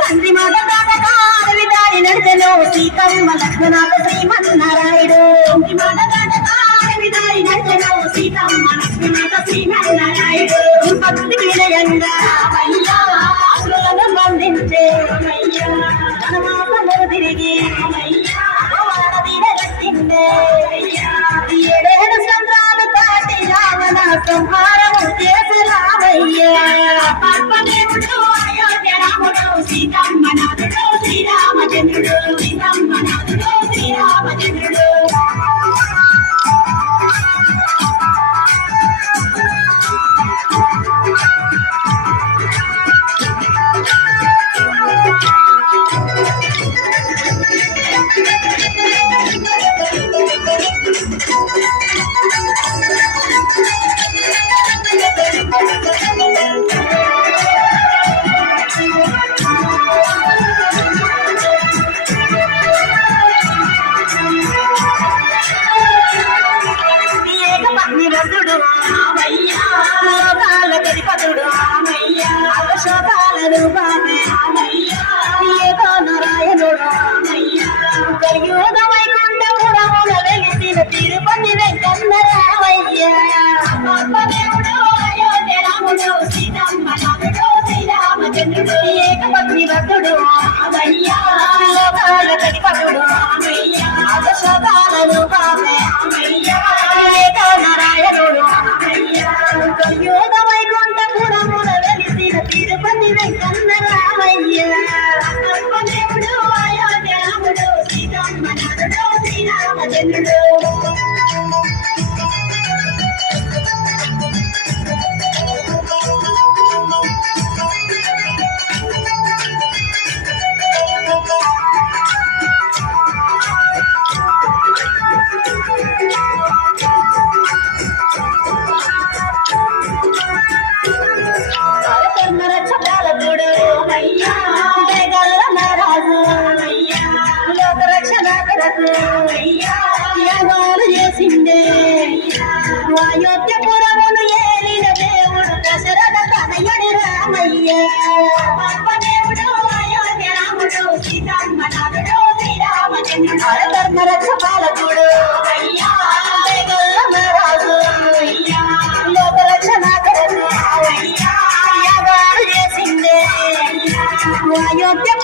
తండ్రి మాట తాత అడవి దారి నడిచెను సీతమ్మ లక్ష్మణాథ శ్రీమన్నారాయుడు తండ్రి మాట తాత దారి నడిచెను సీతమ్మ లక్ష్మణాథ శ్రీమన్నారాయుడు భక్తి వినయంగా சீதா மனா శోభాలపతిపతుడు రామయ్య శోభాల రూపమే రామయ్య నారాయణుడు రామయ్య Thank you. Dios